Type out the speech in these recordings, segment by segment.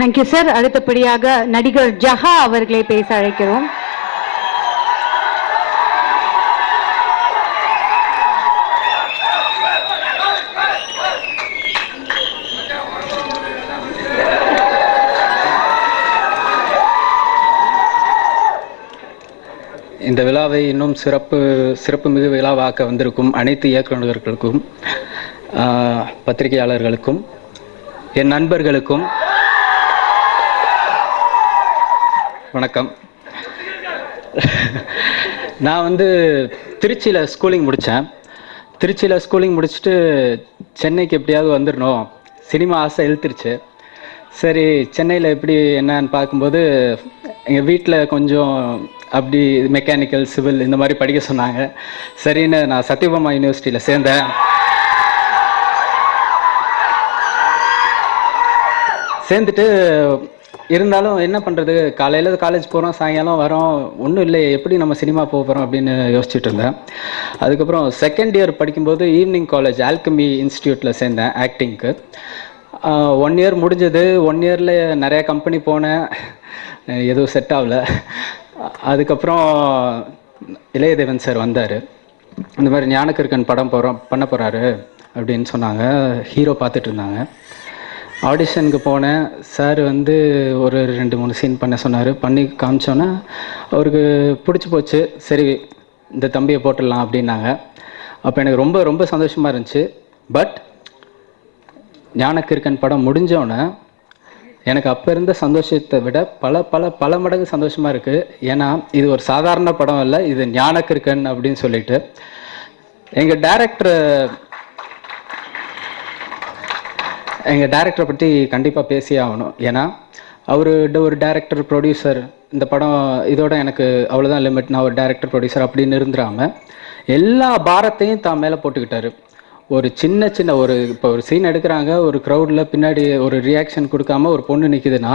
Thank you sir. அடுத்தபடியாக நடிகர் ஜஹா அவர்களை பேச அழைக்கிறோம். இந்த விழாவை இன்னும் சிறப்பு மிகு விழாவாக்க வந்திருக்கும் அனைத்து இயக்குநர்களுக்கும், பத்திரிகையாளர்களுக்கும், என் நண்பர்களுக்கும் வணக்கம். நான் திருச்சியில் ஸ்கூலிங் முடித்தேன். திருச்சியில் ஸ்கூலிங் முடிச்சுட்டு சென்னைக்கு எப்படியாவது வந்துடணும், சினிமா ஆசை இழுத்துருச்சு. சரி, சென்னையில் எப்படி என்னன்னு பார்க்கும்போது எங்கள் வீட்டில் கொஞ்சம் அப்படி மெக்கானிக்கல், சிவில் இந்த மாதிரி படிக்க சொன்னாங்க. சரின்னு நான் சத்யபாமா யூனிவர்சிட்டியில் சேர்ந்தேன். சேர்ந்துட்டு இருந்தாலும் என்ன பண்ணுறது, காலையில் காலேஜ் போகிறோம், சாயங்காலம் வரோம், ஒன்றும் இல்லை, எப்படி நம்ம சினிமா போக போகிறோம் அப்படின்னு யோசிச்சுட்டு இருந்தேன். அதுக்கப்புறம் செகண்ட் இயர் படிக்கும்போது ஈவினிங் காலேஜ் ஆல்கமி இன்ஸ்டியூட்டில் சேர்ந்தேன் ஆக்டிங்க்கு. 1 இயர் முடிஞ்சது. 1 இயரில் நிறையா கம்பெனி போனேன், எதுவும் செட் ஆகல. அதுக்கப்புறம் இளையதேவன் சார் வந்தார். இந்த மாதிரி ஞானக்கிருக்கன் படம் பண்ண போகிறாரு அப்படின்னு சொன்னாங்க. ஹீரோ பார்த்துட்டு இருந்தாங்க. ஆடிஷனுக்கு போனேன். சார் ஒரு 2-3 சீன் பண்ண சொன்னார். பண்ணி காமிச்சோன்னே அவருக்கு பிடிச்சி போச்சு. சரி, இந்த தம்பியை போட்டுடலாம் அப்படின்னாங்க. அப்போ எனக்கு ரொம்ப ரொம்ப சந்தோஷமாக இருந்துச்சு. பட் ஞானக்கிருக்கன் படம் முடிஞ்சோன்னே எனக்கு அப்போ இருந்த சந்தோஷத்தை விட பல மடங்கு சந்தோஷமாக இருக்குது. ஏன்னா இது ஒரு சாதாரண படம் இல்லை, இது ஞானக்கிருக்கன் அப்படின்னு சொல்லிட்டு எங்கள் டைரக்டரை பற்றி கண்டிப்பாக பேசியே ஆகணும். ஏன்னா அவர் ஒரு டைரக்டர், ப்ரொடியூசர், இந்த படம் இதோட எனக்கு அவ்வளோதான் லிமிட், நான் ஒரு டைரக்டர், ப்ரொடியூசர் அப்படின்னு இருந்துடாமல் எல்லா பாரத்தையும் தான் மேலே போட்டுக்கிட்டாரு. ஒரு சின்ன இப்போ ஒரு சீன் எடுக்கிறாங்க, ஒரு க்ரௌடில் பின்னாடி ஒரு ரியாக்ஷன் கொடுக்காம ஒரு பொண்ணு நிற்குதுன்னா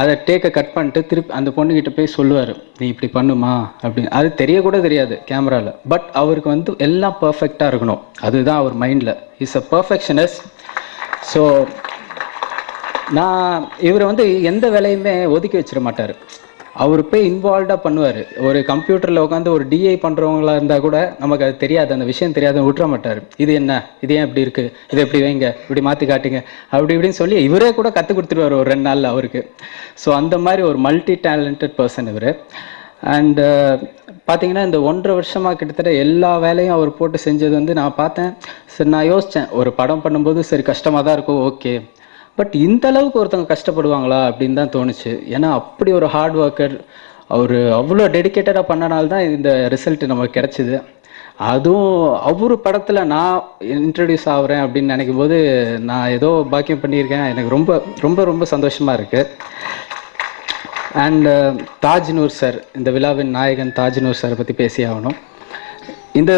அதை டேக்கை கட் பண்ணிட்டு திருப்பி அந்த பொண்ணுக்கிட்ட போய் சொல்லுவார், நீ இப்படி பண்ணுமா அப்படின்னு. அது தெரியக்கூட தெரியாது கேமராவில். பட் அவருக்கு எல்லாம் பர்ஃபெக்டாக இருக்கணும், அதுதான் அவர் மைண்டில். Is a perfectionist. ஸோ நான் இவர் எந்த வேலையுமே ஒதுக்கி வச்சிட மாட்டார். அவர் போய் இன்வால்வ்டாக பண்ணுவார். ஒரு கம்ப்யூட்டரில் உட்காந்து ஒரு டிஐ பண்ணுறவங்களா இருந்தால் கூட நமக்கு அது தெரியாது, அந்த விஷயம் தெரியாத விட்டுற மாட்டார். இது என்ன, இது ஏன் இப்படி இருக்குது, இதை எப்படி வைங்க, இப்படி மாற்றி காட்டுங்க, அப்படி இப்படின்னு சொல்லி இவரே கூட கற்றுக் கொடுத்துருவார் ஒரு 2 நாளில் அவருக்கு. ஸோ அந்த மாதிரி ஒரு மல்டி டேலண்டட் பர்சன் இவர். அண்டு பார்த்தீங்கன்னா இந்த 1.5 வருஷமாக கிட்டத்தட்ட எல்லா வேலையும் அவர் போட்டு செஞ்சது நான் பார்த்தேன். சரி, நான் யோசித்தேன், ஒரு படம் பண்ணும்போது சரி கஷ்டமாக தான் இருக்கும், ஓகே, பட் இந்த அளவுக்கு ஒருத்தவங்க கஷ்டப்படுவாங்களா அப்படின்னு தான் தோணுச்சு. ஏன்னா அப்படி ஒரு ஹார்ட் ஒர்க்கர் அவர், அவ்வளோ டெடிக்கேட்டடாக பண்ணனால தான் இந்த ரிசல்ட் நமக்கு கிடச்சிது. அதுவும் அவர் படத்தில் நான் இன்ட்ரடியூஸ் ஆகிறேன் அப்படின்னு நினைக்கும் போது நான் ஏதோ பாக்கியம் பண்ணியிருக்கேன். எனக்கு ரொம்ப ரொம்ப ரொம்ப சந்தோஷமாக இருக்குது. அண்ட் தாஜ்நூர் சார், இந்த விழாவின் நாயகன் தாஜ்நூர் சாரை பற்றி பேசி ஆகணும். இந்த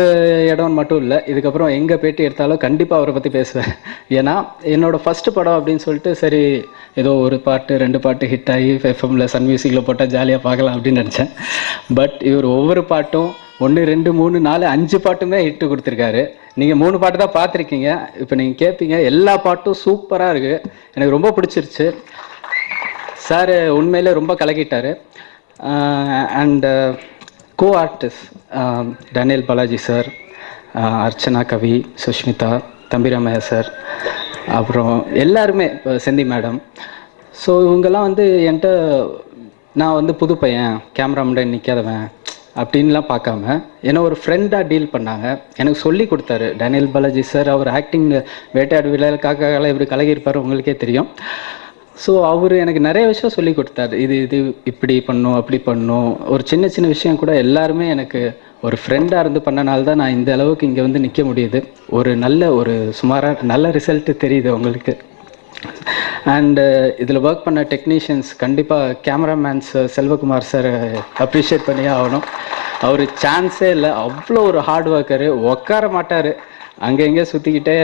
இடம் மட்டும் இல்லை, இதுக்கப்புறம் எங்கே பேட்டி எடுத்தாலும் கண்டிப்பாக அவரை பற்றி பேசுவேன். ஏன்னா என்னோடய ஃபஸ்ட்டு படம் அப்படின்னு சொல்லிட்டு சரி ஏதோ ஒரு பாட்டு 2 பாட்டு ஹிட் ஆகி எஃப்எம்மில் சன் மியூசிக்கில் போட்டால் ஜாலியாக பார்க்கலாம் அப்படின்னு நினச்சேன். பட் இவர் ஒவ்வொரு பாட்டும் 1, 2, 3, 4, 5 பாட்டுமே ஹிட்டு கொடுத்துருக்காரு. நீங்கள் 3 பாட்டு தான் பார்த்துருக்கீங்க, இப்போ நீங்கள் கேட்பீங்க. எல்லா பாட்டும் சூப்பராக இருக்குது, எனக்கு ரொம்ப பிடிச்சிருச்சு. சார் உண்மையிலே ரொம்ப கலக்கிட்டார். And co artist Daniel Balaji sir, Archana Kavi, Sushmita, Thambi Ramaiah sir, அப்புறம் எல்லாருமே, செந்தி மேடம். ஸோ இவங்கெல்லாம் என்கிட்ட நான் புது பையன், கேமரா முன்னாடி நிற்காதவன் அப்படின்லாம் பார்க்காம என்னை ஒரு ஃப்ரெண்டாக டீல் பண்ணாங்க. எனக்கு சொல்லி கொடுத்தாரு டேனியல் பாலாஜி சார். அவர் ஆக்டிங் வேட்டையாடு விளையாட காக்காலாம் இப்படி கலகியிருப்பார், உங்களுக்கே தெரியும். ஸோ அவர் எனக்கு நிறைய விஷயம் சொல்லி கொடுத்தாரு. இது இப்படி பண்ணும், அப்படி பண்ணும். ஒரு சின்ன விஷயம் கூட எல்லாருமே எனக்கு ஒரு ஃப்ரெண்டாக இருந்து பண்ணனால தான் நான் இந்த அளவுக்கு இங்கே நிற்க முடியுது. ஒரு சுமாராக நல்ல ரிசல்ட்டு தெரியுது உங்களுக்கு. அண்டு இதில் ஒர்க் பண்ண டெக்னீஷியன்ஸ், கண்டிப்பாக கேமராமேன்ஸ் செல்வகுமார் சார் அப்ரிஷியேட் பண்ணியே ஆகணும். அவர் சான்ஸே இல்லை, அவ்வளோ ஒரு ஹார்ட் ஒர்க்கரு, உட்கார மாட்டார், அங்கே எங்கே சுற்றிக்கிட்டே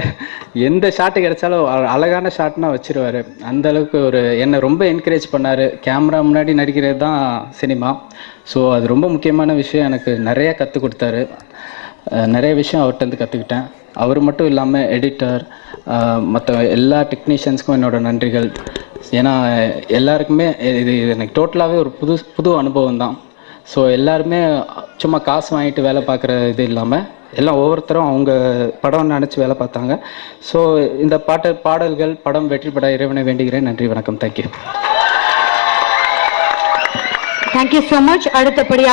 எந்த ஷாட்டு கிடைச்சாலும் அழகான ஷாட்னா வச்சிருவார். அந்தளவுக்கு என்னை ரொம்ப என்கரேஜ் பண்ணார். கேமரா முன்னாடி நடிக்கிறது தான் சினிமா. ஸோ அது ரொம்ப முக்கியமான விஷயம். எனக்கு நிறையா கற்றுக் கொடுத்தாரு. நிறைய விஷயம் அவர்கிட்ட கற்றுக்கிட்டேன். அவர் மட்டும் இல்லாமல் எடிட்டர், மற்ற எல்லா டெக்னீஷியன்ஸ்க்கும் என்னோட நன்றிகள். ஏன்னா எல்லாருக்குமே இது எனக்கு டோட்டலாகவே ஒரு புது அனுபவம் தான். ஸோ எல்லாருமே சும்மா காசு வாங்கிட்டு வேலை பார்க்குற இது இல்லாமல் எல்லாம் ஒவ்வொருத்தரும் அவங்க படம் நினச்சி வேலை பார்த்தாங்க. ஸோ இந்த பாடல்கள் படம் வெற்றி பெற இறைவனை வேண்டுகிறேன். நன்றி, வணக்கம். தேங்க்யூ. Thank you so much. அடுத்தபடியாக